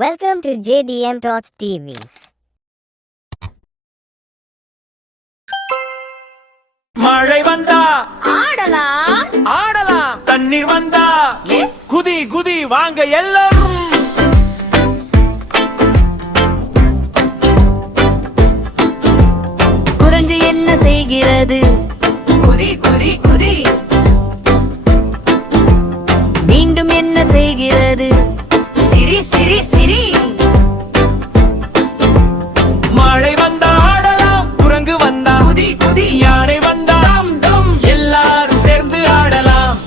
Welcome to JDM Talks TV. மழை வந்தா ஆடலாம் ஆடலாம், தண்ணீர் வந்தா குதி குதி வாங்க எல்லாரும். குரங்கு என்ன செய்கிறது? குதி குதி குதி. மீண்டும் என்ன செய்கிறது? சிரி சிரி சிரி. மழை வந்தா ஆடலாம், குரங்கு வந்தா குதி குதி. யானை வந்தா டம் டம், எல்லாரும் சேர்ந்து ஆடலாம்.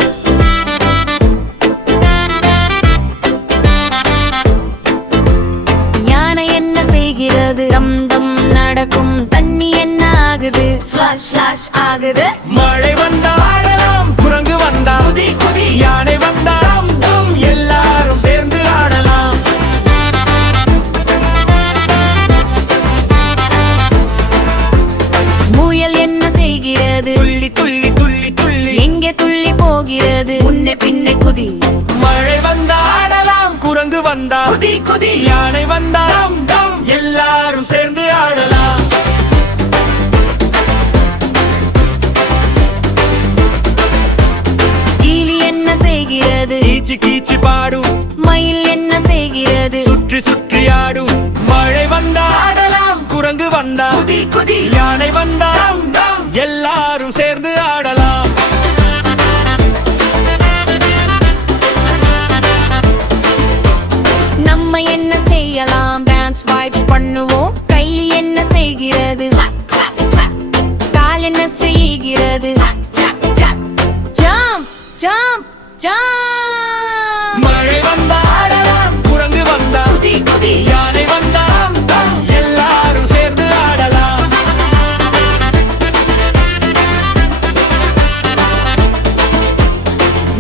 யானை என்ன செய்கிறது? டம் டம் நடக்கும். தண்ணி என்ன ஆகுது? ஸ்லாஷ் ஸ்லாஷ் ஆகுது. மழை வந்தா ஆடலாம், குரங்கு வந்தா குதி குதி. யானை வந்தா டம் டம், எல்லாரும் சேர்ந்து ஆடலாம். முயல் என்ன செய்கிறது? துள்ளி துள்ளி துள்ளி துள்ளி எங்கே துள்ளி போகிறது? முன்னே பின்னே குதி. மழை வந்தா ஆடலாம், குரங்கு வந்தா குதி குதி. யானை வந்தா டம் டம், எல்லாரும் சேர்ந்து ஆடலாம். கிளி என்ன செய்கிறது? கீச்சு கீச்சு பாடும், மயில் என்ன செய்கிறது? சுற்றி சுற்றி ஆடும். மழை வந்தா ஆடலாம், குரங்கு வந்தா குதி குதி. யானை வந்தா டம் டம், எல்லாரும் சேர்ந்து ஆடலாம். நம்ம என்ன செய்யலாம்? டான்ஸ் வைப்ஸ் பண்ணுவோம். கை என்ன செய்கிறது? கால் என்ன செய்கிறது? Jump jump jump. மழை வந்தா ஆடலாம், குரங்கு வந்தா குதி குதி. யானை வந்தா டம் டம், எல்லாரும் சேர்ந்து ஆடலாம்.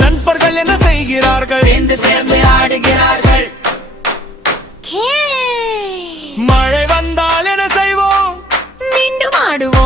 நண்பர்கள் என்ன செய்கிறார்கள்? சேர்ந்து சேர்ந்து ஆடுகிறார்கள். மழை வந்தால் என்ன செய்வோம்? மீண்டும் ஆடுவோம்.